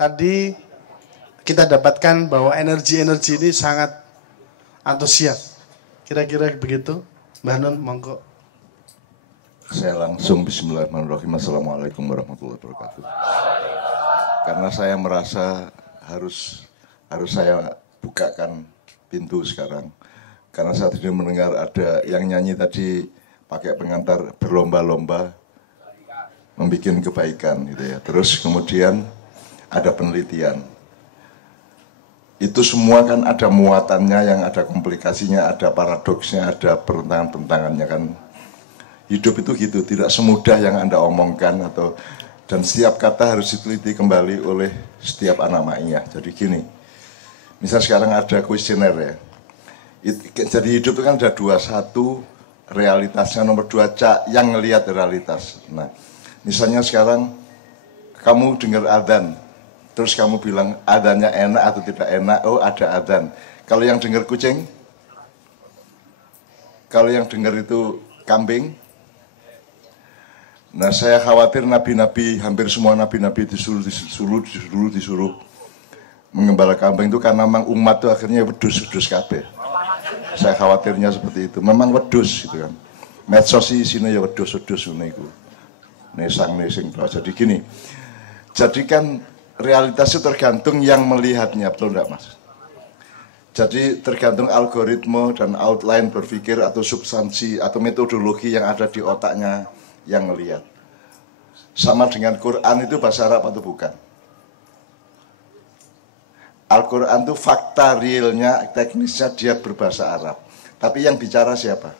tadi kita dapatkan bahwa energi-energi ini sangat antusias. Kira-kira begitu, Mbah Nun, monggo. Saya langsung bismillahirrahmanirrahim. Assalamualaikum warahmatullahi wabarakatuh. Karena saya merasa harus saya bukakan pintu sekarang. Karena saya tadi mendengar ada yang nyanyi tadi pakai pengantar berlomba-lomba membuat kebaikan gitu ya. Terus kemudian ada penelitian. Itu semua kan ada muatannya, yang ada komplikasinya, ada paradoksnya, ada pertentangan-pertentangannya kan. Hidup itu gitu, tidak semudah yang Anda omongkan dan setiap kata harus diteliti kembali oleh setiap anak maknya. Jadi gini, misal sekarang ada kuesioner ya. Jadi hidup itu kan ada dua, satu realitasnya, nomor dua yang ngelihat realitas. Nah, misalnya sekarang kamu dengar adzan, terus kamu bilang adzannya enak atau tidak enak, oh ada adzan. Kalau yang dengar kucing, kalau yang dengar itu kambing. Nah, saya khawatir nabi-nabi, hampir semua nabi-nabi disuruh mengembala kambing itu karena memang umat itu akhirnya wedus kabeh. Saya khawatirnya seperti itu. Memang wedus gitu kan. Medsos isinya ya wedus ini itu. Nesang-nesing. Jadi gini. Jadi kan realitas itu tergantung yang melihatnya, betul enggak Mas? Jadi tergantung algoritma dan outline berpikir atau substansi atau metodologi yang ada di otaknya yang melihat. Sama dengan Quran itu bahasa Arab atau bukan? Al-Quran itu fakta realnya, teknisnya dia berbahasa Arab. Tapi yang bicara siapa?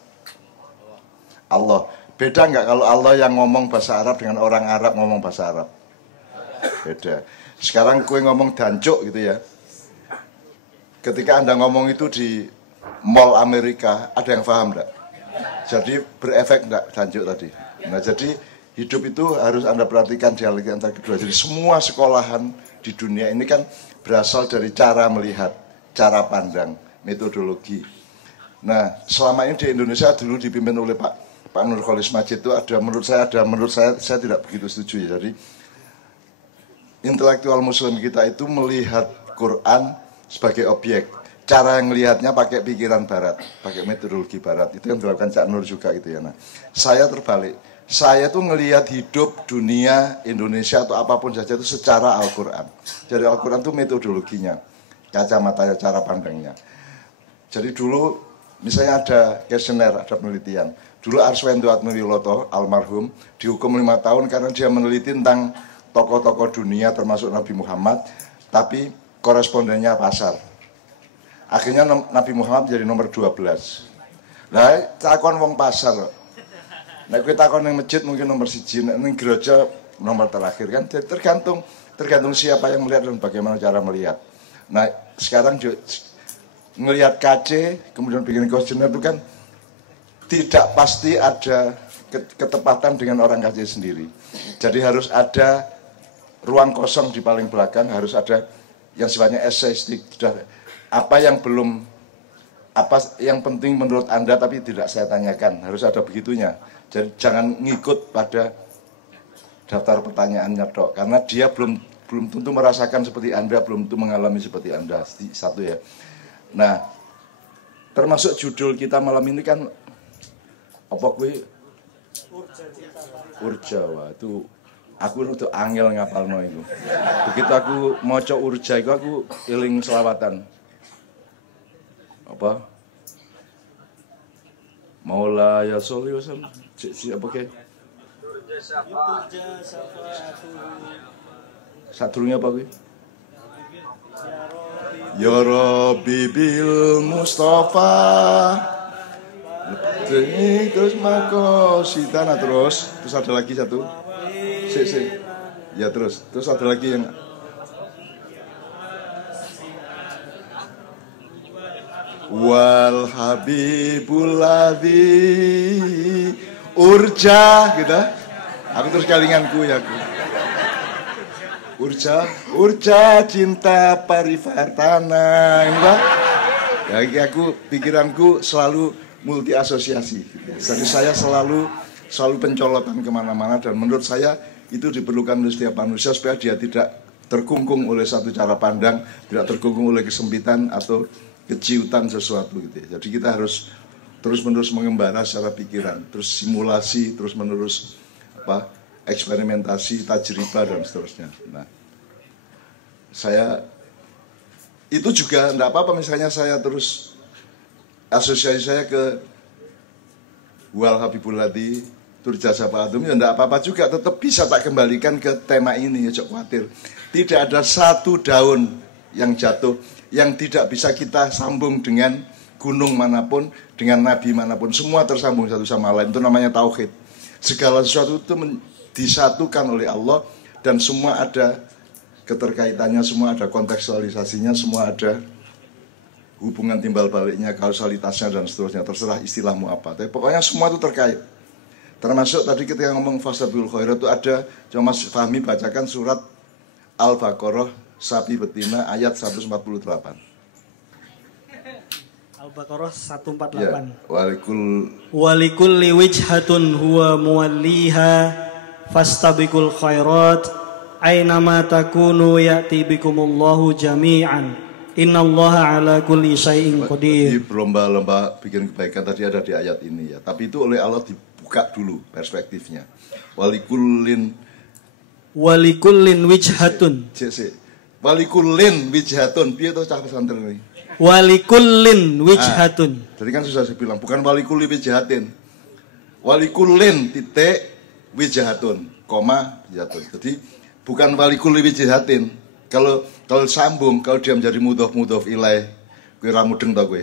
Allah. Beda nggak kalau Allah yang ngomong bahasa Arab dengan orang Arab ngomong bahasa Arab? Beda. Sekarang kue ngomong dancuk gitu ya. Ketika Anda ngomong itu di mall Amerika, ada yang paham enggak? Jadi berefek enggak dancuk tadi? Nah, jadi hidup itu harus Anda perhatikan dialektika antara kedua. Jadi semua sekolahan di dunia ini kan berasal dari cara melihat, cara pandang, metodologi. Nah, selama ini di Indonesia dulu dipimpin oleh Pak Nurcholish Madjid itu menurut saya tidak begitu setuju ya. Jadi intelektual Muslim kita itu melihat Quran sebagai objek. Cara yang melihatnya pakai pikiran Barat, pakai metodologi Barat. Itu yang dilakukan Cak Nur juga gitu ya. Nah, saya terbalik. Saya tuh ngelihat hidup dunia Indonesia atau apapun saja itu secara Al-Quran. Jadi Al-Quran itu metodologinya, kacamatanya, cara pandangnya. Jadi dulu misalnya ada kuesioner, ada penelitian. Dulu Arswendo Atmawiloto, almarhum, dihukum 5 tahun karena dia meneliti tentang tokoh-tokoh dunia termasuk Nabi Muhammad, tapi korespondennya pasar. Akhirnya Nabi Muhammad jadi nomor 12. Nah, takon wong pasar. Nah, kita takon yang masjid mungkin nomor 1, yang gereja nomor terakhir kan. Jadi tergantung siapa yang melihat dan bagaimana cara melihat. Nah, sekarang ngelihat KC kemudian bikin kuesioner itu kan tidak pasti ada ketepatan dengan orang KC sendiri. Jadi harus ada ruang kosong di paling belakang, harus ada yang sifatnya eseistik. Apa yang penting menurut Anda tapi tidak saya tanyakan, harus ada begitunya. Jadi jangan ngikut pada daftar pertanyaannya dok, karena dia belum tentu merasakan seperti Anda, belum tentu mengalami seperti Anda. Satu ya. Nah, termasuk judul kita malam ini kan apa kuwi? Urja. Wah, itu aku udah angel ngapalno itu. Begitu aku maca urja itu aku eling selawatan. Apa? Maula ya sholli wa sallam. Siapa ke? Sadurunge apa kuwi? Ya Rabbi bil Mustafa. Terus makositana terus ada lagi satu. Ya terus ada lagi yang wal habibul ladzi urja gitu. Aku terus kalinganku ya aku. Urja cinta parivartana enggak. Ya aku pikiranku selalu multi asosiasi. Jadi saya selalu pencolotan kemana-mana dan menurut saya itu diperlukan oleh setiap manusia supaya dia tidak terkungkung oleh satu cara pandang, tidak terkungkung oleh kesempitan atau keciutan sesuatu gitu ya. Jadi kita harus terus-menerus mengembara secara pikiran, terus simulasi, terus-menerus eksperimentasi, tajribah dan seterusnya. Nah, saya itu juga enggak apa-apa misalnya saya terus asosiasi saya ke Wal Habibul Hadi Turja Sapatum, ya enggak apa-apa juga, tetap bisa tak kembalikan ke tema ini, ya jangan khawatir. Tidak ada satu daun yang jatuh yang tidak bisa kita sambung dengan gunung manapun, dengan nabi manapun, semua tersambung satu sama lain. Itu namanya tauhid. Segala sesuatu itu disatukan oleh Allah dan semua ada keterkaitannya, semua ada kontekstualisasinya, semua ada hubungan timbal baliknya, kausalitasnya dan seterusnya, terserah istilahmu apa. Tapi pokoknya semua itu terkait. Termasuk tadi ketika ngomong fastabiqul khairat itu ada, coba Mas Fahmi bacakan surat Al-Baqarah sapi betina ayat 148. Al-Baqarah 148. Ya, Walikulli wijhatun huwa muwalliha fastabiqul khairat aynama takunu ya'ti bikumullahu jami'an innallaha ala kulli syai'in qadir. Di berlomba-lomba bikin kebaikan tadi ada di ayat ini ya. Tapi itu oleh Allah dibuka dulu perspektifnya. Walikullin wijhatun. Walikullin wijhatun. Piye to cah pesantren ini? Walikullin wijhatun. Jadi kan susah saya bilang, bukan walikulli wijhatin. Walikullin titik wijhatun, koma wijhatun. Jadi bukan walikulli wijhatin. Kalau sambung, kalau dia menjadi mudhof ilaih, kowe ra mudeng ta kowe.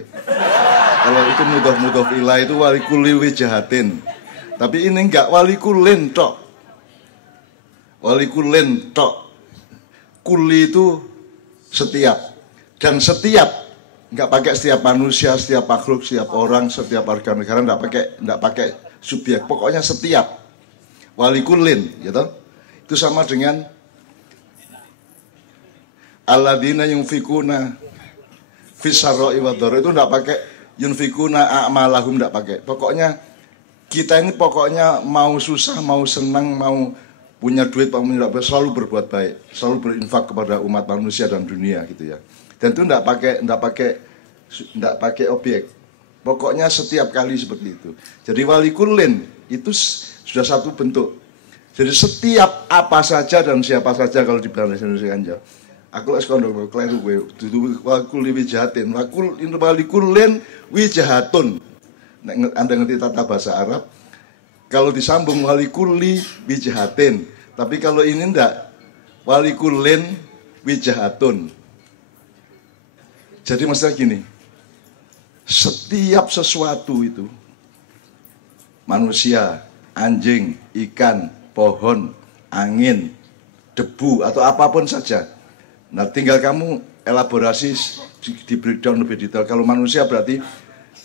Kalau itu mudhof ilaih itu walikulli wijhatin. Tapi ini enggak, walikullin tok. Walikullin tok. Kulli itu setiap. Dan setiap, enggak pakai setiap manusia, setiap makhluk, setiap orang, setiap warga negara, enggak pakai subjek. Pokoknya setiap. Walikullin, gitu. Itu sama dengan alladzina yunfikuna fisarra'i wadh-dharra, itu enggak pakai yunfikuna a'malahum, enggak pakai. Pokoknya kita ini pokoknya mau susah, mau senang, mau punya duit, mau selalu berbuat baik, selalu berinfak kepada umat manusia dan dunia gitu ya. Dan itu enggak pakai objek. Pokoknya setiap kali seperti itu. Jadi walikullin itu sudah satu bentuk. Jadi setiap apa saja dan siapa saja kalau di bahasa Indonesia kan ya. Aku lek kono kleru kowe dudu wakulli wijahatin. Walikullin wijahatun. Nek Anda ngerti tata bahasa Arab, kalau disambung walikulli wijahatin. Tapi kalau ini enggak, walikullin wijahatun. Jadi maksudnya gini, setiap sesuatu itu, manusia, anjing, ikan, pohon, angin, debu, atau apapun saja. Nah tinggal kamu elaborasi di breakdown lebih detail. Kalau manusia berarti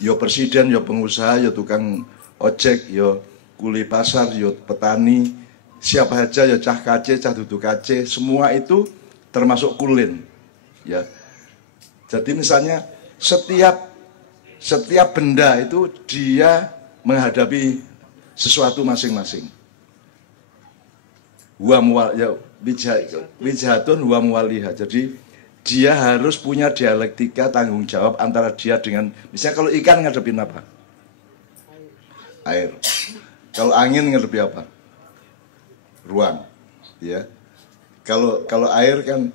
yo presiden, yo pengusaha, yo tukang ojek, yo kuli pasar, yo petani, siapa saja, yo cah kace, cah duduk kace, semua itu termasuk kulin. Ya. Jadi misalnya setiap benda itu dia menghadapi sesuatu masing-masing. Wijhatun wa muwaliha. Jadi dia harus punya dialektika tanggung jawab antara dia dengan, misalnya kalau ikan ngadepin apa? Air. Kalau angin ngadepi apa? Ruang. Ya. Kalau air kan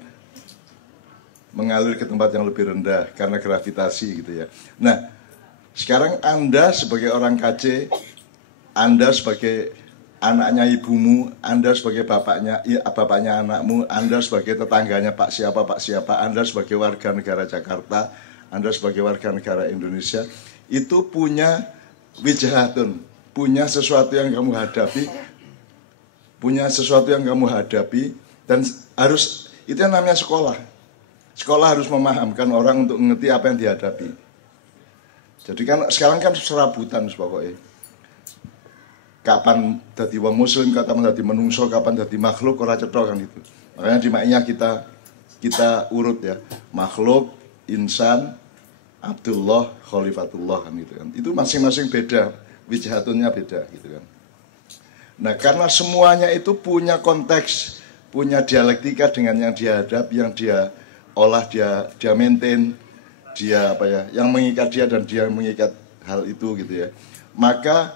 mengalir ke tempat yang lebih rendah karena gravitasi gitu ya. Nah, sekarang Anda sebagai orang KC, Anda sebagai anaknya ibumu, Anda sebagai bapaknya anakmu, Anda sebagai tetangganya Pak siapa, Anda sebagai warga negara Jakarta, Anda sebagai warga negara Indonesia, itu punya wijahatun, punya sesuatu yang kamu hadapi, dan harus, itu yang namanya sekolah. Sekolah harus memahamkan orang untuk mengerti apa yang dihadapi. Jadi kan sekarang kan serabutan pokoknya. Kapan dadi wong muslim, kapan dadi menungso, kapan dadi makhluk, ora cetha kan itu. Makanya di maknya kita urut ya. Makhluk, insan, Abdullah, Khalifatullah kan gitu kan. Itu masing-masing beda, wijahatunnya beda gitu kan. Nah, karena semuanya itu punya konteks, punya dialektika dengan yang dia hadap, yang dia olah, dia maintain, dia apa ya, yang mengikat dia dan dia mengikat hal itu gitu ya. Maka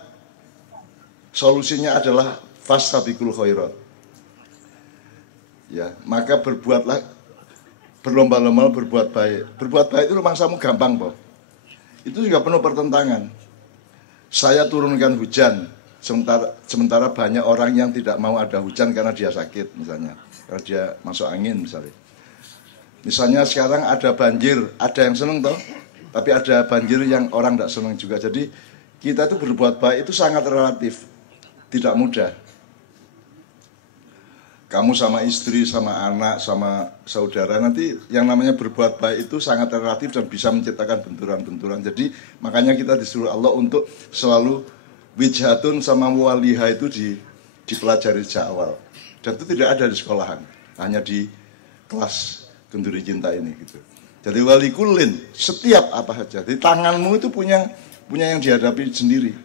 solusinya adalah fastabiqul khairat. Ya, maka berlomba-lomba berbuat baik. Berbuat baik itu rumangsamu gampang, Boh. Itu juga penuh pertentangan. Saya turunkan hujan, sementara banyak orang yang tidak mau ada hujan karena dia sakit misalnya, karena dia masuk angin misalnya. Misalnya sekarang ada banjir, ada yang seneng toh, tapi ada banjir yang orang tidak seneng juga. Jadi kita itu berbuat baik itu sangat relatif, tidak mudah. Kamu sama istri, sama anak, sama saudara, nanti yang namanya berbuat baik itu sangat relatif dan bisa menciptakan benturan-benturan. Jadi makanya kita disuruh Allah untuk selalu wijhatun sama waliha itu dipelajari sejak awal. Dan itu tidak ada di sekolahan, hanya di kelas Genduri Cinta ini gitu. Jadi walikulin, setiap apa saja. Jadi tanganmu itu punya yang dihadapi sendiri,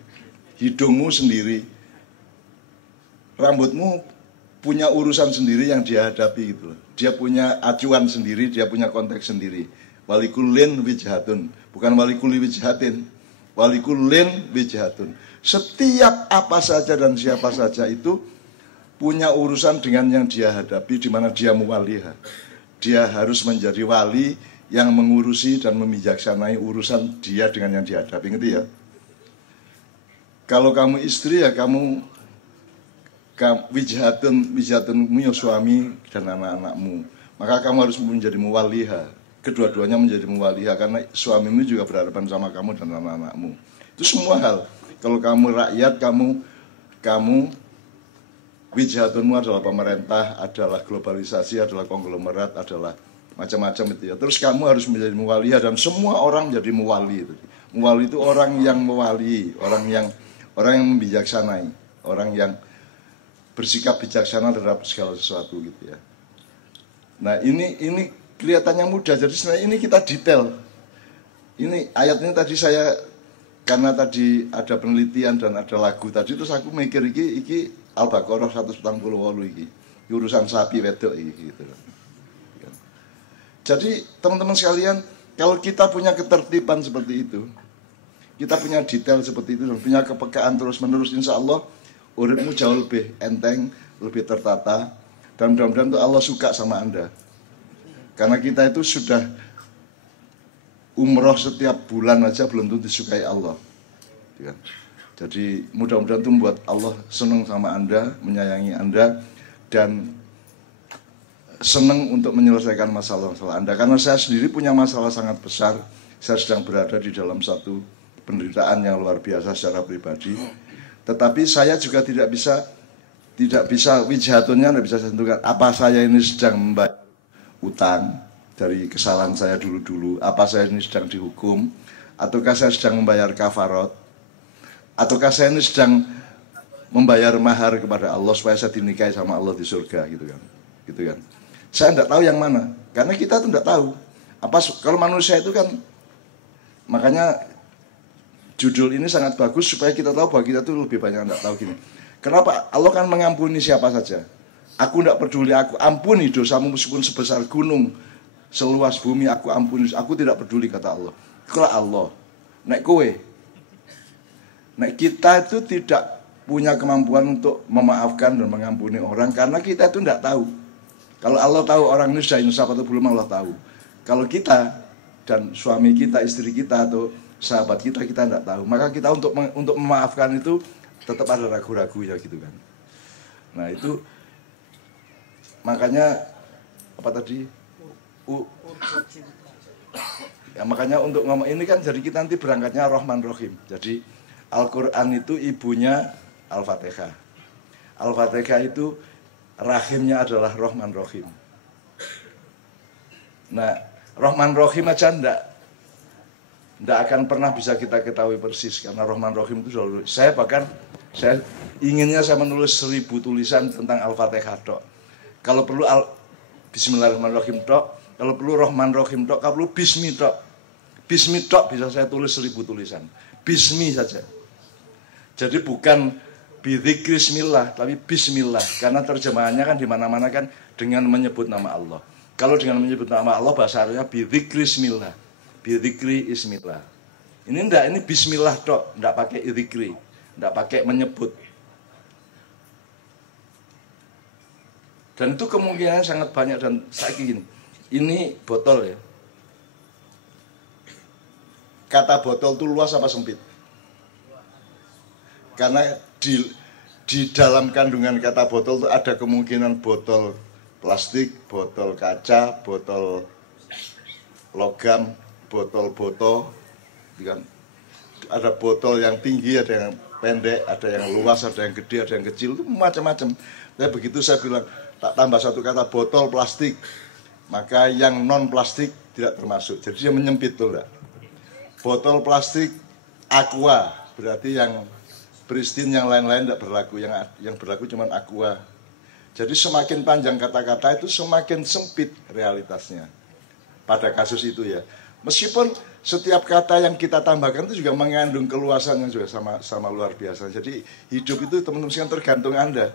hidungmu sendiri, rambutmu punya urusan sendiri yang dia hadapi gitu loh. Dia punya acuan sendiri, dia punya konteks sendiri. Walikulin wijhatun, bukan walikuli wijhatin. Walikulin wijhatun. Setiap apa saja dan siapa saja itu punya urusan dengan yang dia hadapi, di mana dia muwaliha. Dia harus menjadi wali yang mengurusi dan membijaksanai urusan dia dengan yang dihadapi. Ngerti ya? Kalau kamu istri ya kamu wijhatun suami dan anak-anakmu, maka kamu harus menjadi muwaliha. Kedua-duanya menjadi muwaliha karena suamimu juga berhadapan sama kamu dan anak-anakmu. Itu semua hal. Kalau kamu rakyat, kamu wijhatunmu adalah pemerintah, adalah globalisasi, adalah konglomerat, adalah macam-macam itu ya. Terus kamu harus menjadi muwaliha dan semua orang menjadi muwali. Muwali itu orang yang mewali, orang yang membijaksanai, orang yang bersikap bijaksana terhadap segala sesuatu gitu ya. Nah ini kelihatannya mudah, jadi sebenarnya ini kita detail. Ini ayat ini tadi saya, karena tadi ada penelitian dan ada lagu tadi, terus aku mikir iki Al-Baqarah 148 iki urusan sapi wedok iki gitu. Jadi teman-teman sekalian, kalau kita punya ketertiban seperti itu, kita punya detail seperti itu dan punya kepekaan terus-menerus, insya Allah uripmu jauh lebih enteng, lebih tertata, dan mudah-mudahan itu Allah suka sama Anda. Karena kita itu sudah umroh setiap bulan aja belum tentu disukai Allah. Jadi mudah-mudahan itu membuat Allah senang sama Anda, menyayangi Anda, dan senang untuk menyelesaikan masalah-masalah Anda. Karena saya sendiri punya masalah sangat besar, saya sedang berada di dalam satu penderitaan yang luar biasa secara pribadi. Tetapi saya juga tidak bisa wijhatunnya tidak bisa saya tentukan. Apa saya ini sedang membayar utang dari kesalahan saya dulu-dulu? Apa saya ini sedang dihukum? Ataukah saya sedang membayar kafarat? Ataukah saya ini sedang membayar mahar kepada Allah supaya saya dinikahi sama Allah di surga gitu kan? Saya tidak tahu yang mana. Karena kita tuh tidak tahu. Kalau manusia itu kan, makanya judul ini sangat bagus supaya kita tahu bahwa kita tuh lebih banyak tidak tahu gini. Kenapa? Allah kan mengampuni siapa saja. Aku tidak peduli, aku ampuni dosamu meskipun sebesar gunung, seluas bumi aku ampuni. Aku tidak peduli kata Allah. Kalau Allah, nek kowe, nek kita itu tidak punya kemampuan untuk memaafkan dan mengampuni orang karena kita itu tidak tahu. Kalau Allah tahu orang ini sudah insaf atau belum, Allah tahu. Kalau kita dan suami kita, istri kita atau sahabat kita tidak tahu, maka kita untuk memaafkan itu tetap ada ragu-ragunya gitu kan. Nah itu makanya apa tadi ya, makanya untuk ngomong ini kan, jadi kita nanti berangkatnya Rahman Rahim. Jadi Al-Quran itu ibunya Al-Fatihah. Al-Fatihah itu rahimnya adalah Rahman Rahim. Nah Rahman Rahim aja tidak akan pernah bisa kita ketahui persis karena Rahman Rahim itu selalu. Saya inginnya saya menulis 1000 tulisan tentang Al-Fatihah tok. Kalau perlu Bismillahirrahmanirrahim tok, kalau perlu Rahman Rahim tok, kalau perlu Bismi tok. Bismi tok bisa saya tulis 1000 tulisan. Bismi saja. Jadi bukan Bidzikrismillah, tapi bismillah. Karena terjemahannya kan di mana-mana kan dengan menyebut nama Allah. Kalau dengan menyebut nama Allah bahasa Arabnya bidzikrismillah. Bidzikri ismillah. Ini enggak, ini bismillah tok, enggak pakai idzikri, enggak pakai menyebut. Dan itu kemungkinan sangat banyak dan saya gini. Ini botol ya. Kata botol itu luas apa sempit? Karena di dalam kandungan kata botol itu ada kemungkinan botol plastik, botol kaca, botol logam, botol, kan? Ada botol yang tinggi, ada yang pendek, ada yang luas, ada yang gede, ada yang kecil, itu macam-macam. Nah, begitu saya bilang tak tambah satu kata botol plastik, maka yang non plastik tidak termasuk. Jadi dia menyempit tuh enggak. Botol plastik aqua berarti yang pristine, yang lain-lain tidak berlaku, yang berlaku cuma aqua. Jadi semakin panjang kata-kata itu semakin sempit realitasnya. Pada kasus itu ya. Meskipun setiap kata yang kita tambahkan itu juga mengandung keluasan yang juga sama luar biasa. Jadi hidup itu teman-teman sekalian tergantung Anda.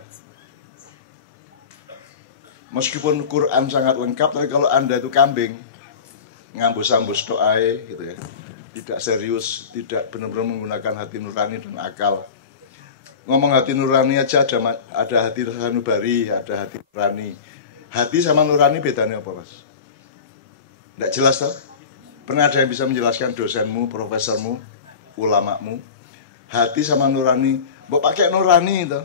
Meskipun Quran sangat lengkap, tapi kalau Anda itu kambing, ngambus-ambus doae gitu ya. Tidak serius, tidak benar-benar menggunakan hati nurani dan akal. Ngomong hati nurani aja ada hati sanubari, ada hati nurani. Hati sama nurani bedanya apa, Mas? Tidak jelas toh? Pernah ada yang bisa menjelaskan dosenmu, profesormu, ulamamu? Hati sama nurani, mbok pakai nurani itu.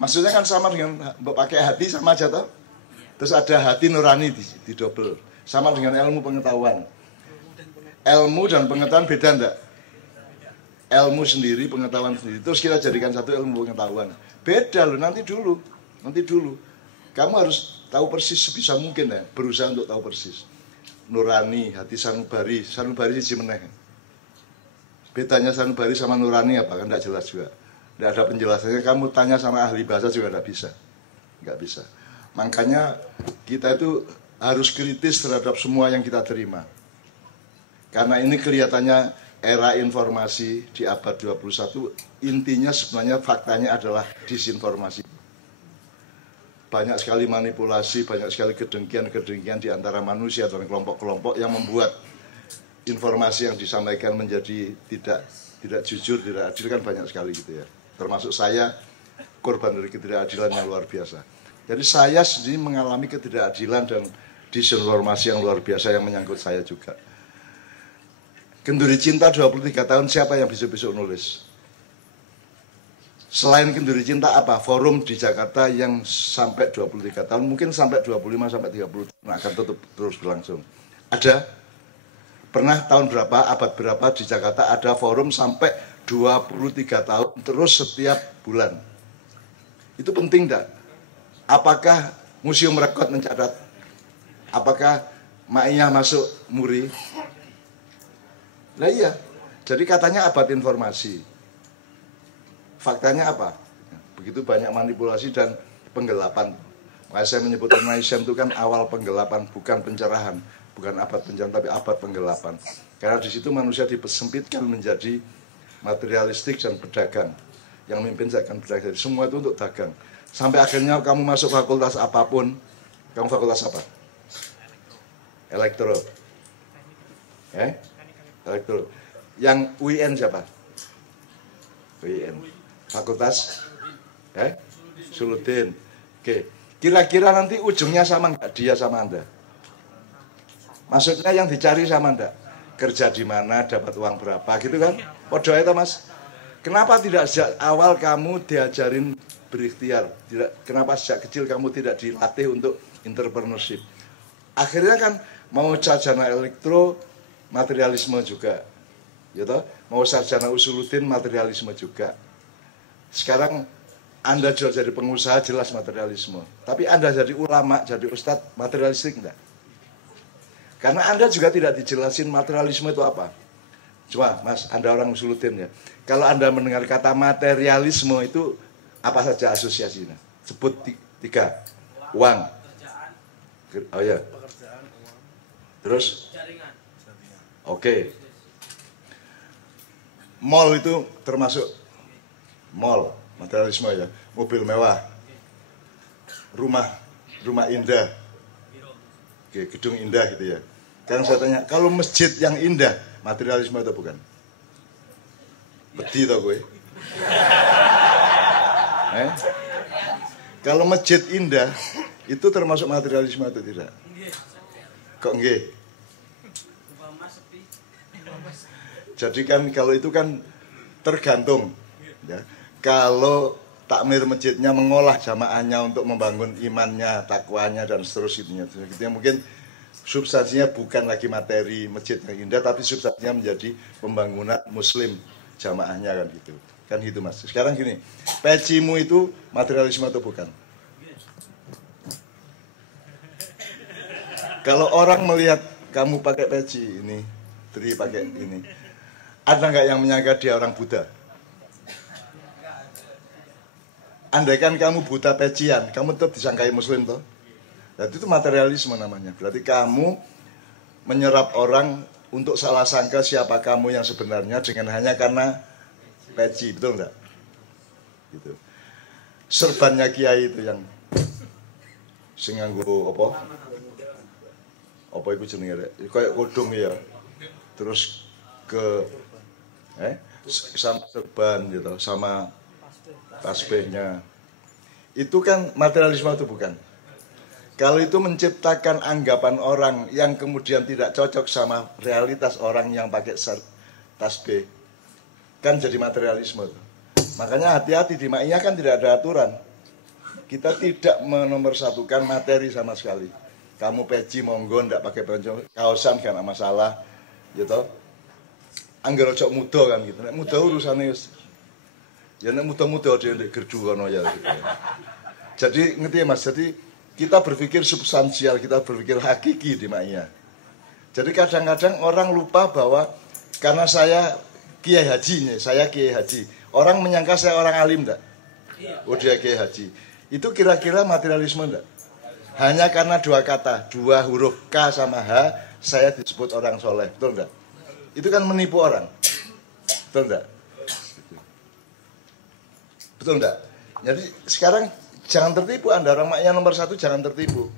Maksudnya kan sama dengan mbok pakai hati sama aja toh? Terus ada hati nurani di double. Sama dengan ilmu pengetahuan. Ilmu dan pengetahuan beda enggak? Ilmu sendiri, pengetahuan sendiri. Terus kita jadikan satu ilmu pengetahuan. Beda loh, nanti dulu. Kamu harus tahu persis sebisa mungkin ya, berusaha untuk tahu persis. Nurani, hati sanubari siji meneh. Bedanya sanubari sama nurani apa? Kan enggak jelas juga. Enggak ada penjelasannya. Kamu tanya sama ahli bahasa juga enggak bisa. Enggak bisa. Makanya kita itu harus kritis terhadap semua yang kita terima. Karena ini kelihatannya era informasi di abad 21, intinya sebenarnya faktanya adalah disinformasi. Banyak sekali manipulasi, banyak sekali kedengkian di antara manusia dan kelompok-kelompok yang membuat informasi yang disampaikan menjadi tidak jujur, tidak adil, kan banyak sekali gitu ya. Termasuk saya korban dari ketidakadilan yang luar biasa. Jadi saya sendiri mengalami ketidakadilan dan disinformasi yang luar biasa yang menyangkut saya juga. Kenduri Cinta 23 tahun, siapa yang besok-besok nulis? Selain Kenduri Cinta apa? Forum di Jakarta yang sampai 23 tahun, mungkin sampai 25 sampai 30 tahun akan tetap terus berlangsung. Ada? Pernah tahun berapa, abad berapa di Jakarta ada forum sampai 23 tahun terus setiap bulan. Itu penting enggak? Apakah Museum Rekod mencatat? Apakah Ma'iyah masuk Muri? Nah iya, jadi katanya abad informasi. Faktanya apa? Begitu banyak manipulasi dan penggelapan. Makanya saya menyebut Indonesia itu kan awal penggelapan, bukan pencerahan. Bukan abad pencerahan, tapi abad penggelapan. Karena di situ manusia disempitkan menjadi materialistik dan pedagang. Yang mimpin akan pedagang. Semua itu untuk dagang. Sampai akhirnya kamu masuk fakultas apapun. Kamu fakultas apa? Elektro. Elektro. Yang UIN siapa? UIN. Fakultas? Suludin. Oke. Kira-kira nanti ujungnya sama enggak dia sama Anda? Maksudnya yang dicari sama enggak? Kerja di mana, dapat uang berapa, gitu kan? Podo itu Mas. Kenapa tidak sejak awal kamu diajarin berikhtiar? Kenapa sejak kecil kamu tidak dilatih untuk entrepreneurship? Akhirnya kan mau sarjana elektro, materialisme juga, gitu. Mau sarjana usuluddin, materialisme juga. Sekarang Anda jual jadi pengusaha, jelas materialisme. Tapi Anda jadi ulama, jadi ustadz, materialistik enggak? Karena Anda juga tidak dijelasin materialisme itu apa. Coba Mas, Anda orang usuluddin ya. Kalau Anda mendengar kata materialisme itu apa saja asosiasinya? Sebut tiga. Uang. Oh ya. Terus? Oke. Mall itu termasuk mall. Materialisme ya, mobil mewah, rumah indah, oke, gedung indah gitu ya. Sekarang saya tanya, kalau masjid yang indah, materialisme atau bukan? Bedi tau gue. Kalau masjid indah, itu termasuk materialisme atau tidak? Kok nggih? Jadi kan kalau itu kan tergantung ya. Kalau takmir masjidnya mengolah jamaahnya untuk membangun imannya, takwanya dan seterusnya gitu ya, mungkin substansinya bukan lagi materi masjid yang indah, tapi substansinya menjadi pembangunan muslim jamaahnya kan gitu. Kan gitu Mas. Sekarang gini, pecimu itu materialisme atau bukan? Kalau orang melihat kamu pakai peci ini, Tri pakai ini, ada nggak yang menyangka dia orang Buddha? Andaikan kamu buta pecian, kamu tetap disangkai muslim toh? Nah, itu materialisme namanya. Berarti kamu menyerap orang untuk salah sangka siapa kamu yang sebenarnya dengan hanya karena peci, betul enggak? Gitu. Serbannya kiai itu yang sing nganggo apa? Apa iku jenenge? Kayak kodong ya. Terus ke sama serban gitu, sama tasbihnya. Itu kan materialisme itu bukan? Kalau itu menciptakan anggapan orang yang kemudian tidak cocok sama realitas orang yang pakai tasbih, kan jadi materialisme. Makanya hati-hati di Ma'iyah kan tidak ada aturan. Kita tidak menomorsatukan materi sama sekali. Kamu peci monggo ndak pakai baju kaosan kan masalah, gitu. Angger ojo muda kan gitu. Nek muda urusane wis. Ya nek muda-muda dhewe ndek gerdu kono ya. Gitu. Jadi ngerti ya Mas, jadi kita berpikir substansial, kita berpikir hakiki di Ma'iyah. Jadi kadang-kadang orang lupa bahwa karena saya Kiai Haji, saya Kiai Haji, orang menyangka saya orang alim enggak? Oh dia Kiai Haji. Itu kira-kira materialisme enggak? Hanya karena dua kata, dua huruf K sama H, saya disebut orang soleh, betul enggak? Itu kan menipu orang, betul enggak? Betul enggak? Jadi sekarang jangan tertipu Anda, orang Ma'iyah nomor 1 jangan tertipu.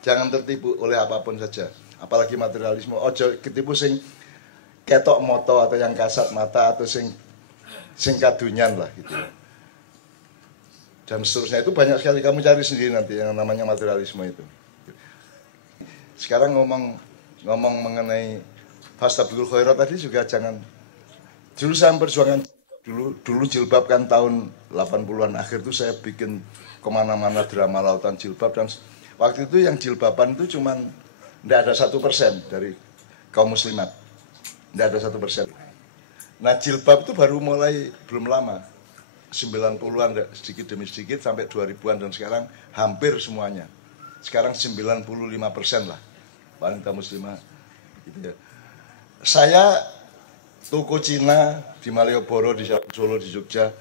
Jangan tertipu oleh apapun saja. Apalagi materialisme. Ojo ketipu sing ketok moto atau yang kasat mata atau sing kadunyan lah gitu. Dan seterusnya itu banyak sekali, kamu cari sendiri nanti yang namanya materialisme itu. Sekarang ngomong mengenai fastabiqul khairat tadi juga jangan. Dulu saya perjuangan dulu jilbab kan tahun 80-an akhir itu saya bikin kemana-mana drama lautan jilbab, dan waktu itu yang jilbaban itu cuman tidak ada 1% dari kaum muslimat, tidak ada 1%. Nah jilbab itu baru mulai belum lama, 90-an sedikit demi sedikit sampai 2000-an, dan sekarang hampir semuanya. Sekarang 95% lah wanita muslimah gitu ya. Saya toko Cina di Malioboro, di Solo, di Jogja,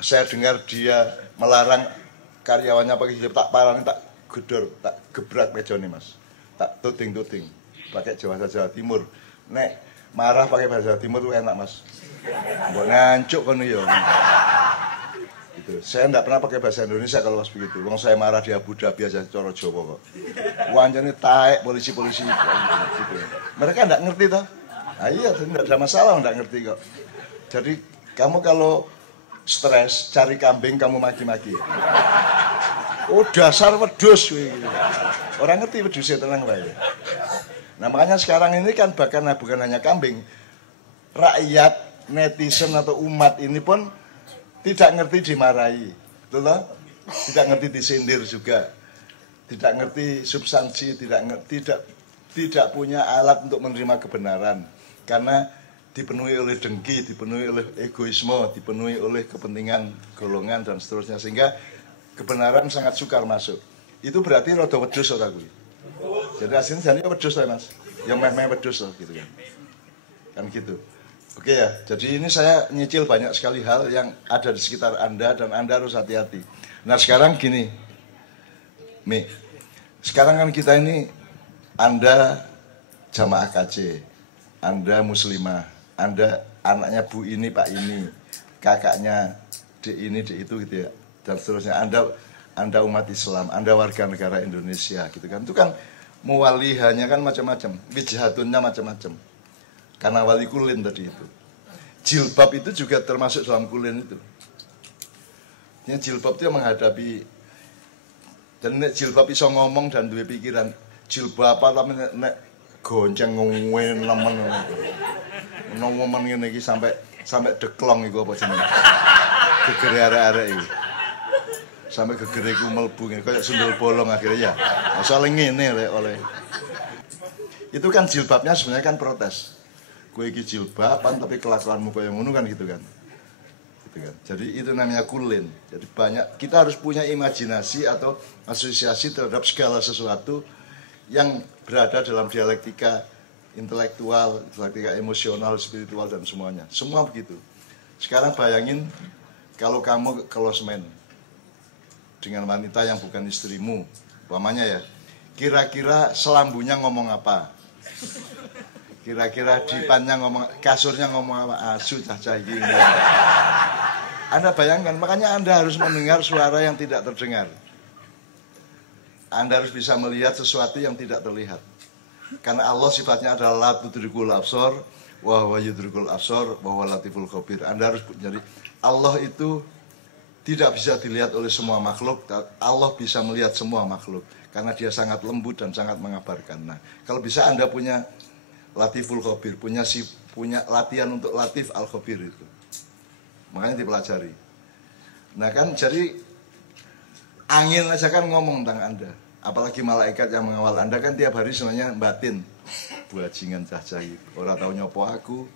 saya dengar dia melarang karyawannya pakai hijab, tak parani, tak gedor, tak gebrak mejane Mas, tak tuting-tuting pakai bahasa Jawa Timur. Nek marah pakai bahasa Jawa Timur itu enak Mas, mbok nancuk kono ya gitu. Saya enggak pernah pakai bahasa Indonesia kalau Mas begitu. Wong saya marah di Abu Dhabi aja cara Jawa kok. Wancane taek polisi-polisi gitu. Mereka enggak ngerti toh. Nah, iya, enggak ada masalah, enggak ngerti kok. Jadi kamu kalau stres cari kambing kamu maki-maki. Oh dasar wedhus gitu. Orang ngerti wedhusnya tenang wae. Nah makanya sekarang ini kan bahkan bukan hanya kambing, rakyat, netizen atau umat ini pun tidak ngerti dimarahi, betul toh? Tidak ngerti disindir juga, tidak ngerti substansi, tidak punya alat untuk menerima kebenaran, karena dipenuhi oleh dengki, dipenuhi oleh egoisme, dipenuhi oleh kepentingan golongan dan seterusnya, sehingga kebenaran sangat sukar masuk. Itu berarti rada wedhus ora kuwi. Jadi aslinya jane wedhus to Mas. Yang meh-meh wedhus loh gitu kan. Kan gitu. Oke ya, jadi ini saya nyicil banyak sekali hal yang ada di sekitar Anda dan Anda harus hati-hati. Nah sekarang gini, Mi, sekarang kan kita ini, Anda jamaah KC, Anda muslimah, Anda anaknya Bu ini, Pak ini, kakaknya D ini, D itu gitu ya. Dan seterusnya. Anda umat Islam, Anda warga negara Indonesia gitu kan. Itu kan muwalihanya kan macam-macam, wijhatunnya macam-macam. Karena wali kulin tadi itu. Jilbab itu juga termasuk dalam kulin itu. Ini jilbab itu yang menghadapi, dan jilbab iso ngomong dan duwe pikiran. Jilbab apa tapi nek gonceng ngomongin nemen. Ngomong ngene iki sampai deklong iku apa jenenge. Gegere arek-arek iki. Sampai gegere iku mlebu ngene kayak sundul bolong akhirnya ya. Soalnya ngene oleh. Itu kan jilbabnya sebenarnya kan protes. Kowe iki jilbaban tapi kelakuanmu koyo ngono kan gitu kan. Gitu kan. Jadi itu namanya kulin. Jadi banyak kita harus punya imajinasi atau asosiasi terhadap segala sesuatu yang berada dalam dialektika intelektual, dialektika emosional, spiritual dan semuanya. Semua begitu. Sekarang bayangin kalau kamu close man dengan wanita yang bukan istrimu, umpamanya ya. Kira-kira selambunya ngomong apa? Kira-kira dipannya ngomong, kasurnya ngomong apa? Asu cah-cah ini. Anda bayangkan, makanya Anda harus mendengar suara yang tidak terdengar. Anda harus bisa melihat sesuatu yang tidak terlihat. Karena Allah sifatnya adalah la tudrikul absar wa huwa yudrikul absar wa huwa latiful khabir. Anda harus jadi Allah itu tidak bisa dilihat oleh semua makhluk. Allah bisa melihat semua makhluk karena dia sangat lembut dan sangat mengabarkan. Nah, kalau bisa Anda punya Latiful Khabir, punya latihan untuk Latif Al-Khabir itu. Makanya dipelajari. Nah kan jadi angin aja kan ngomong tentang Anda. Apalagi malaikat yang mengawal Anda kan tiap hari sebenarnya batin. Bajingan cah-cah ora tau nyopo aku.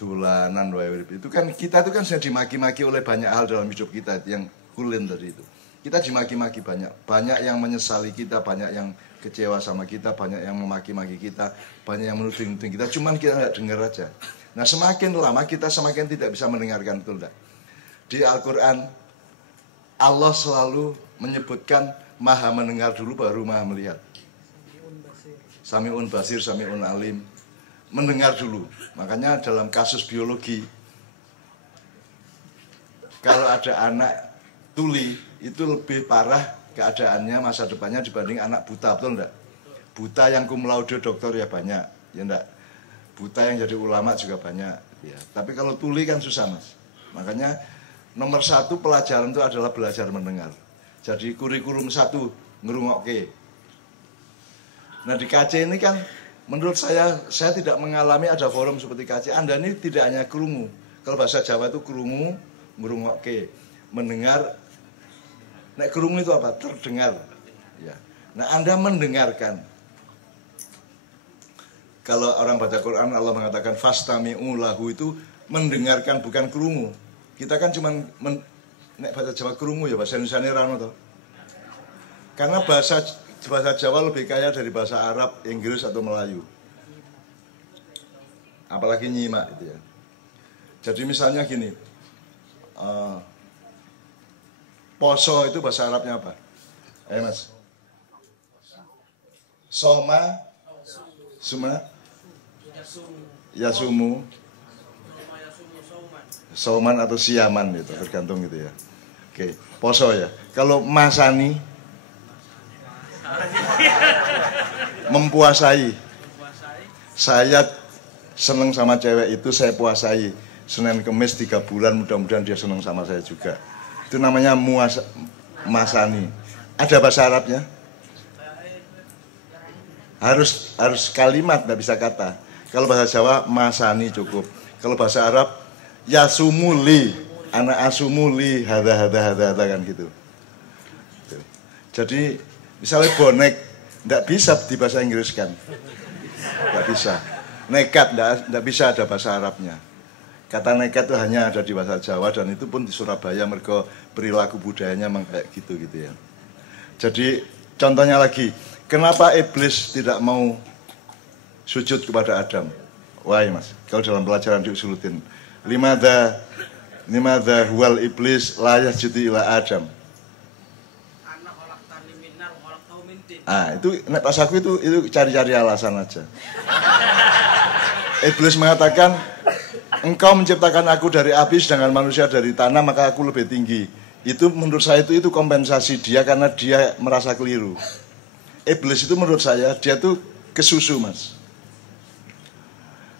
Dolanan wae. Itu kan kita itu kan sudah dimaki-maki oleh banyak hal dalam hidup kita yang kulin tadi itu. Kita dimaki-maki banyak yang menyesali kita, banyak yang kecewa sama kita, banyak yang memaki-maki kita, banyak yang menuding-nuding kita, cuman kita nggak dengar aja. Nah semakin lama kita semakin tidak bisa mendengarkan, betul enggak? Di Al-Quran Allah selalu menyebutkan maha mendengar dulu baru maha melihat. Sami'un basir, sami'un alim. Mendengar dulu. Makanya dalam kasus biologi, kalau ada anak tuli itu lebih parah keadaannya masa depannya dibanding anak buta, betul enggak? Buta yang cum laude doktor ya banyak, ya enggak? Buta yang jadi ulama juga banyak, ya. Tapi kalau tuli kan susah, Mas. Makanya nomor 1 pelajaran itu adalah belajar mendengar. Jadi kurikulum 1 ngerungokke. Nah di KC ini kan menurut saya tidak mengalami ada forum seperti KC. Anda ini tidak hanya krungu. Kalau bahasa Jawa itu krungu, ngerungokke, mendengar. Nek krungu itu apa? Terdengar. Ya. Nah, Anda mendengarkan. Kalau orang baca Quran Allah mengatakan fastami'u lahu itu mendengarkan bukan krungu. Kita kan cuma nek bahasa Jawa krungu ya bahasa Indonesia ini rano toh. Karena bahasa Jawa lebih kaya dari bahasa Arab, Inggris atau Melayu. Apalagi nyimak itu ya. Jadi misalnya gini. Poso itu bahasa Arabnya apa? Mas. Soma, Yasumu, Soman atau Siaman itu tergantung gitu ya. Oke, poso ya. Kalau Masani, mempuasai. Saya seneng sama cewek itu saya puasai. Senin Kemis 3 bulan mudah-mudahan dia seneng sama saya juga. Itu namanya masani. Ada bahasa Arabnya? Harus kalimat, nggak bisa kata. Kalau bahasa Jawa masani cukup. Kalau bahasa Arab yasumuli, ana asumuli, hada kan gitu. Jadi misalnya bonek, nggak bisa di bahasa Inggris kan? Nggak bisa. Nekat nggak bisa ada bahasa Arabnya. Kata nekat itu hanya ada di bahasa Jawa dan itu pun di Surabaya mereka perilaku budayanya memang kayak gitu ya. Jadi contohnya lagi, kenapa iblis tidak mau sujud kepada Adam? Wah Mas, kalau dalam pelajaran di Usuluddin, limadha huwal iblis la yasjudu ila Adam. Itu nek pas aku itu cari-cari alasan aja. Iblis mengatakan engkau menciptakan aku dari api sedangkan manusia dari tanah, maka aku lebih tinggi. Itu menurut saya itu kompensasi dia karena dia merasa keliru. Iblis itu menurut saya dia tuh kesusu, Mas.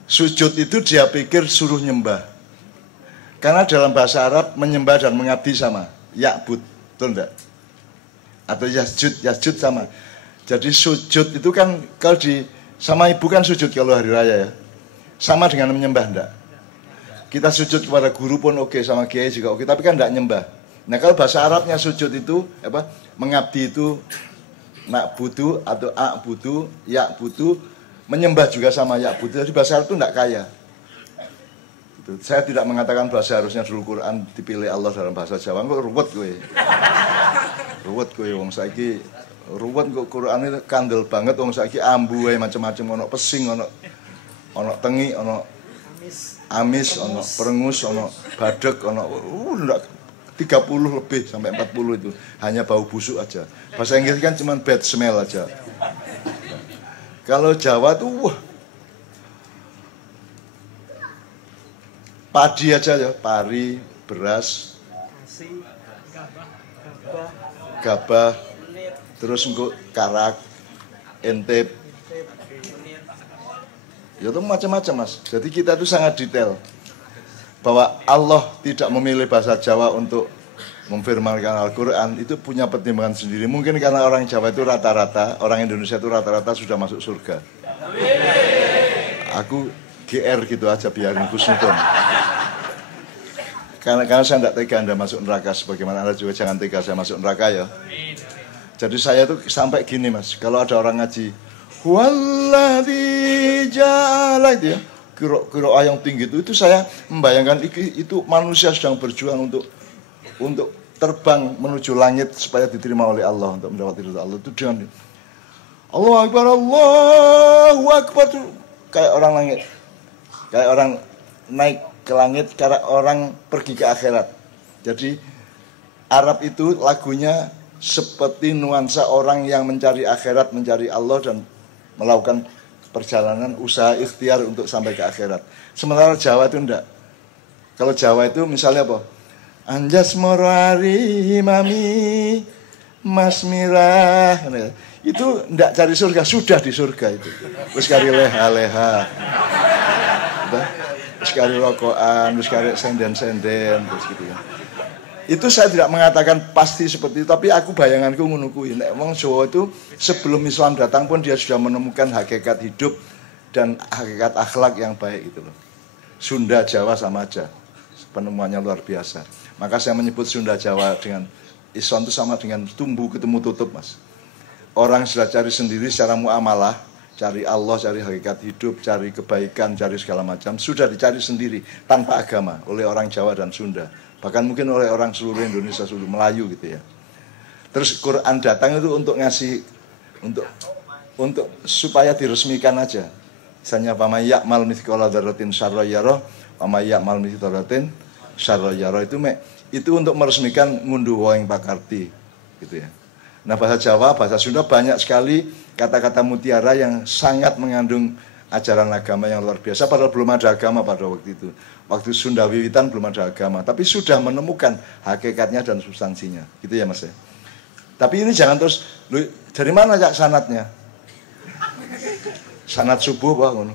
Sujud itu dia pikir suruh nyembah. Karena dalam bahasa Arab menyembah dan mengabdi sama, ya'bud, betul enggak? Atau yasjud sama. Jadi sujud itu kan kalau sama ibu kan sujud kalau hari raya ya. Sama dengan menyembah enggak? Kita sujud kepada guru pun oke, sama kiai juga oke, tapi kan enggak nyembah. Nah, kalau bahasa Arabnya sujud itu apa? Mengabdi itu na'budu atau a'budu, ya'budu, menyembah juga sama ya'budu. Jadi bahasa Arab itu enggak kaya. Saya tidak mengatakan bahasa harusnya dulu Quran dipilih Allah dalam bahasa Jawa. Kok ruwet kowe. Ruwet kowe wong saiki ruwet kok Quran itu kandel banget wong saiki ambu wae macam-macam, ono pesing, ono tengi, ono amis, ono perengus, ono badek, ono ndak 30 lebih sampai 40 itu. Hanya bau busuk aja. Bahasa Inggris kan cuma bad smell aja. Kalau Jawa tuh wah, padi aja ya, pari, beras, gabah, terus engko karak, entep, ya itu macam-macam, Mas. Jadi kita itu sangat detail bahwa Allah tidak memilih bahasa Jawa untuk memfirmankan Al-Quran, itu punya pertimbangan sendiri. Mungkin karena orang Jawa itu rata-rata, orang Indonesia itu rata-rata sudah masuk surga. Aku GR gitu aja, biarin kusnudon. Karena saya tidak tega Anda masuk neraka, sebagaimana Anda juga jangan tega saya masuk neraka ya. Jadi saya tuh sampai gini, Mas, kalau ada orang ngaji walladzi ja'ala itu ya, kira yang tinggi itu saya membayangkan itu manusia sedang berjuang untuk terbang menuju langit supaya diterima oleh Allah, untuk mendapat ridha Allah. Itu dengan Allahu Akbar, Allahu Akbar, kayak orang langit, kayak orang naik ke langit, kayak orang pergi ke akhirat. Jadi Arab itu lagunya seperti nuansa orang yang mencari akhirat, mencari Allah dan melakukan perjalanan usaha ikhtiar untuk sampai ke akhirat. Sementara Jawa itu enggak. Kalau Jawa itu misalnya apa? Anjas morari mami mas mirah. Itu enggak cari surga, sudah di surga itu. Terus kari leha-leha. Terus kari rokokan, terus kari senden-senden, terus gitu ya. Itu saya tidak mengatakan pasti seperti itu, tapi aku bayanganku menukui. Nek wong Jawa itu sebelum Islam datang pun dia sudah menemukan hakikat hidup dan hakikat akhlak yang baik itu loh. Sunda Jawa sama aja, penemuannya luar biasa. Maka saya menyebut Sunda Jawa dengan Islam itu sama dengan tumbuh ketemu tutup, Mas. Orang sudah cari sendiri secara muamalah, cari Allah, cari hakikat hidup, cari kebaikan, cari segala macam, sudah dicari sendiri tanpa agama oleh orang Jawa dan Sunda. Bahkan mungkin oleh orang seluruh Indonesia, seluruh Melayu gitu ya. Terus Quran datang itu untuk ngasih, untuk supaya diresmikan aja. Misalnya pama ya'mal mithqala dzarratin syarra yara, pama ya'mal mithqala dzarratin syarra yara, itu untuk meresmikan ngunduh wong pakarti gitu ya. Nah, bahasa Jawa, bahasa Sunda banyak sekali kata-kata mutiara yang sangat mengandung ajaran agama yang luar biasa, padahal belum ada agama pada waktu itu. Waktu Sunda Wiwitan belum ada agama, tapi sudah menemukan hakikatnya dan substansinya. Gitu ya, Mas ya. Tapi ini jangan terus, dari mana ya sanatnya? Sanat subuh apa ngono?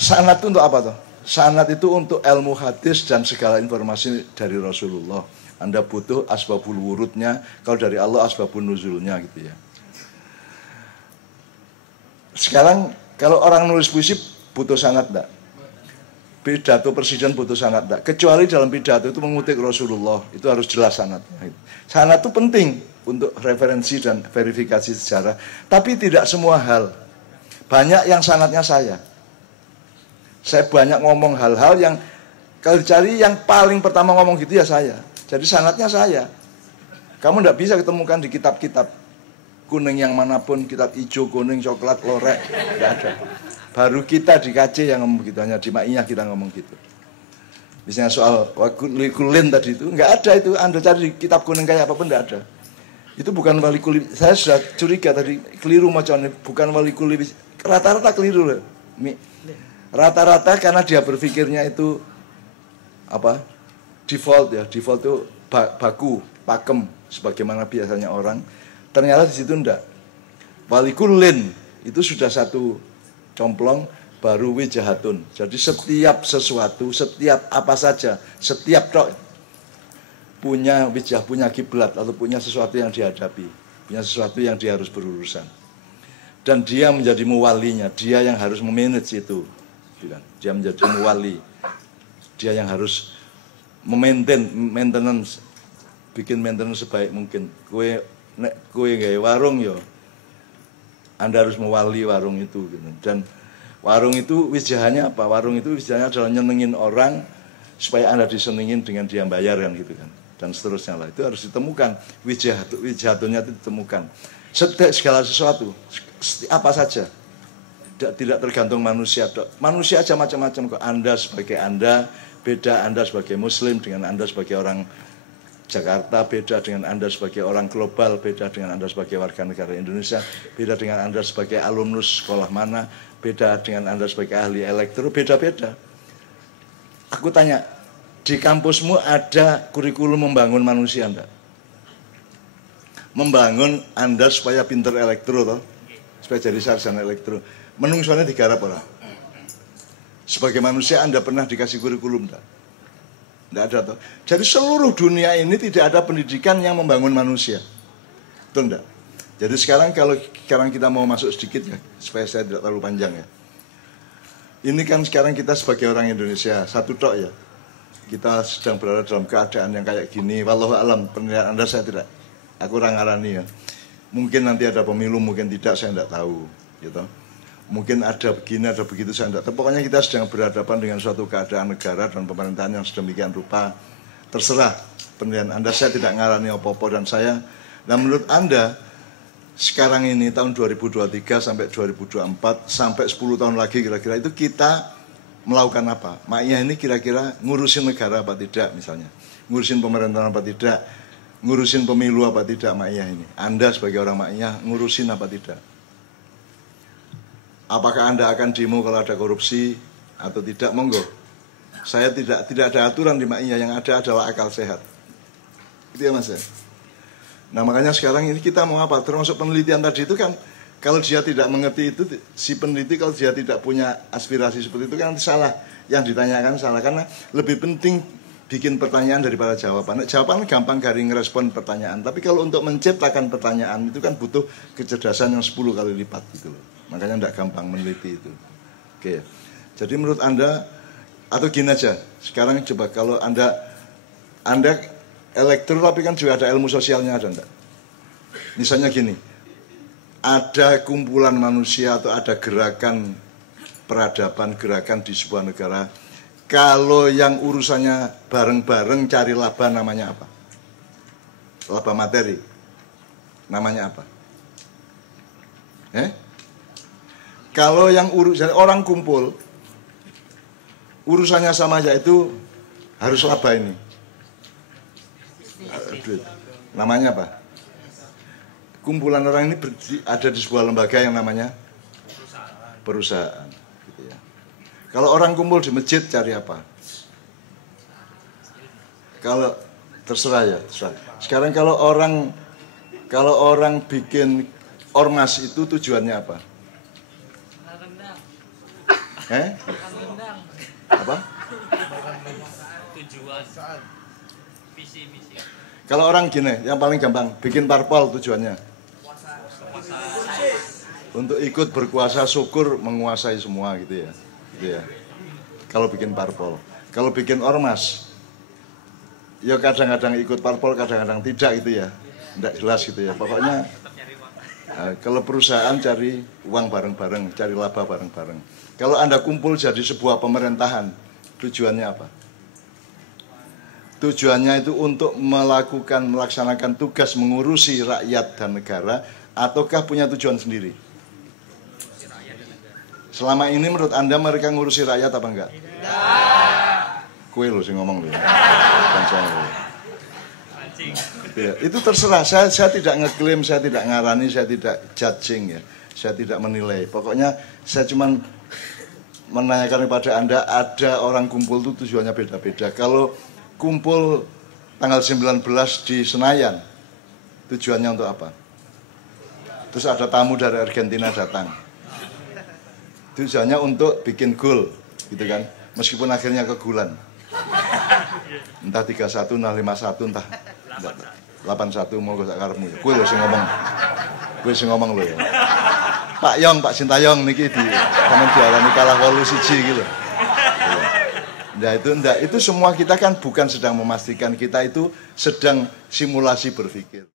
Sanat itu untuk apa toh? Sanat itu untuk ilmu hadis dan segala informasi dari Rasulullah. Anda butuh asbabul wurudnya, kalau dari Allah asbabun nuzulnya gitu ya. Sekarang kalau orang nulis puisi butuh sanad enggak? Pidato presiden butuh sanad enggak? Kecuali dalam pidato itu mengutip Rasulullah, itu harus jelas sanadnya. Sanad itu penting untuk referensi dan verifikasi sejarah, tapi tidak semua hal. Banyak yang sanadnya saya banyak ngomong hal-hal yang kalau dicari yang paling pertama ngomong gitu ya saya. Jadi sanadnya saya. Kamu enggak bisa ketemukan di kitab-kitab kuning yang manapun, kitab hijau, kuning, coklat, lorek, enggak ada. Baru kita di KC yang ngomong gitu, hanya di Ma'iyah kita ngomong gitu. Misalnya soal walikulin tadi itu, enggak ada itu. Anda cari di kitab kuning kayak apapun enggak ada. Itu bukan walikuli. Saya sudah curiga tadi, keliru macamnya, bukan walikuli. Rata-rata keliru loh. Rata-rata karena dia berpikirnya itu apa? Default ya, default itu baku, pakem sebagaimana biasanya orang. Ternyata di situ enggak. Walikullin itu sudah satu complong, baru wijahatun. Jadi setiap sesuatu, setiap apa saja, setiap tok punya wijah, punya kiblat atau punya sesuatu yang dihadapi, punya sesuatu yang dia harus berurusan. Dan dia menjadi muwalinya, dia yang harus memanage itu. Dia menjadi muwali. Dia yang harus maintenance, bikin maintenance sebaik mungkin. Kue gawe warung yo, Anda harus mewali warung itu gitu. Dan warung itu wijahannya apa? Warung itu wijahannya adalah nyenengin orang supaya Anda disenengin dengan dia bayar kan gitu kan. Dan seterusnya lah. Itu harus ditemukan. Wijahatunya itu ditemukan. Segala sesuatu, apa saja. Tidak tergantung manusia. Manusia aja macam-macam kok. Anda sebagai Anda, beda Anda sebagai Muslim dengan Anda sebagai orang Jakarta, beda dengan Anda sebagai orang global, beda dengan Anda sebagai warga negara Indonesia, beda dengan Anda sebagai alumnus sekolah mana, beda dengan Anda sebagai ahli elektro, beda-beda. Aku tanya, di kampusmu ada kurikulum membangun manusia enggak? Membangun Anda supaya pinter elektro toh? Supaya jadi sarjana elektro. Menungsonya digarap orang. Sebagai manusia Anda pernah dikasih kurikulum enggak? Tidak ada toh. Jadi seluruh dunia ini tidak ada pendidikan yang membangun manusia. Betul enggak? Jadi sekarang kita mau masuk sedikit ya, supaya saya tidak terlalu panjang ya. Ini kan sekarang kita sebagai orang Indonesia, satu tok ya. Kita sedang berada dalam keadaan yang kayak gini. Wallahu alam, penilaian Anda saya tidak, aku orang ngarani ya. Mungkin nanti ada pemilu, mungkin tidak, saya tidak tahu gitu. Mungkin ada begini, ada begitu, saya tidak tahu. Pokoknya kita sedang berhadapan dengan suatu keadaan negara dan pemerintahan yang sedemikian rupa. Terserah penilaian Anda, saya tidak ngarani apa-apa. Dan menurut Anda, sekarang ini tahun 2023 sampai 2024, sampai 10 tahun lagi kira-kira itu kita melakukan apa? Maknya ini kira-kira ngurusin negara apa tidak misalnya. Ngurusin pemerintahan apa tidak. Ngurusin pemilu apa tidak maknya ini. Anda sebagai orang maknya ngurusin apa tidak. Apakah Anda akan demo kalau ada korupsi atau tidak? Monggo. Saya tidak ada aturan di maknya, yang ada adalah akal sehat. Itu ya Mas ya. Nah makanya sekarang ini kita mau apa? Termasuk penelitian tadi itu kan, kalau dia tidak mengerti itu, si peneliti kalau dia tidak punya aspirasi seperti itu kan salah. Yang ditanyakan salah, karena lebih penting bikin pertanyaan daripada jawaban. Jawaban gampang garing ngerespon pertanyaan. Tapi kalau untuk menciptakan pertanyaan itu kan butuh kecerdasan yang 10 kali lipat gitu loh. Makanya tidak gampang meneliti itu. Oke. Jadi menurut Anda, atau gini aja, sekarang coba kalau Anda elektro tapi kan juga ada ilmu sosialnya, ada enggak? Misalnya gini, ada kumpulan manusia atau ada gerakan peradaban, gerakan di sebuah negara, kalau yang urusannya bareng-bareng cari laba namanya apa? Laba materi. Namanya apa? Kalau yang orang kumpul, urusannya sama aja itu harus laba ini. Namanya apa? Kumpulan orang ini ada di sebuah lembaga yang namanya perusahaan. Gitu ya. Kalau orang kumpul di masjid cari apa? Kalau terserah ya, terserah. Sekarang kalau orang bikin ormas itu tujuannya apa? Apa? Tujuan visi misi. Kalau orang gini, yang paling gampang, bikin parpol tujuannya untuk ikut berkuasa, syukur menguasai semua gitu ya. Gitu ya. Kalau bikin parpol, kalau bikin ormas, ya kadang-kadang ikut parpol, kadang-kadang tidak gitu ya. Tidak jelas gitu ya. Pokoknya kalau perusahaan cari uang bareng-bareng, cari laba bareng-bareng. Kalau Anda kumpul jadi sebuah pemerintahan, tujuannya apa? Tujuannya itu untuk melaksanakan tugas mengurusi rakyat dan negara, ataukah punya tujuan sendiri? Selama ini menurut Anda mereka ngurusi rakyat apa enggak? Kue lo sih ngomong lo. Bukan saya lo. Ya, itu terserah. Saya tidak ngeklaim, saya tidak ngarani, saya tidak judging ya. Saya tidak menilai. Pokoknya saya cuman menanyakan kepada Anda, ada orang kumpul itu tujuannya beda-beda. Kalau kumpul tanggal 19 di Senayan, tujuannya untuk apa? Terus ada tamu dari Argentina datang, tujuannya untuk bikin gol, gitu kan? Meskipun akhirnya kegulan, entah 3-1, entah 5-1, entah 8-1, mau gak karepmu. Kowe lho sing ngomong lho ya. Pak Yong, Pak Sintayong niki di sampeyan diarani kalah 8-1 gitu. Nah itu enggak, itu semua kita kan bukan sedang memastikan, kita itu sedang simulasi berpikir.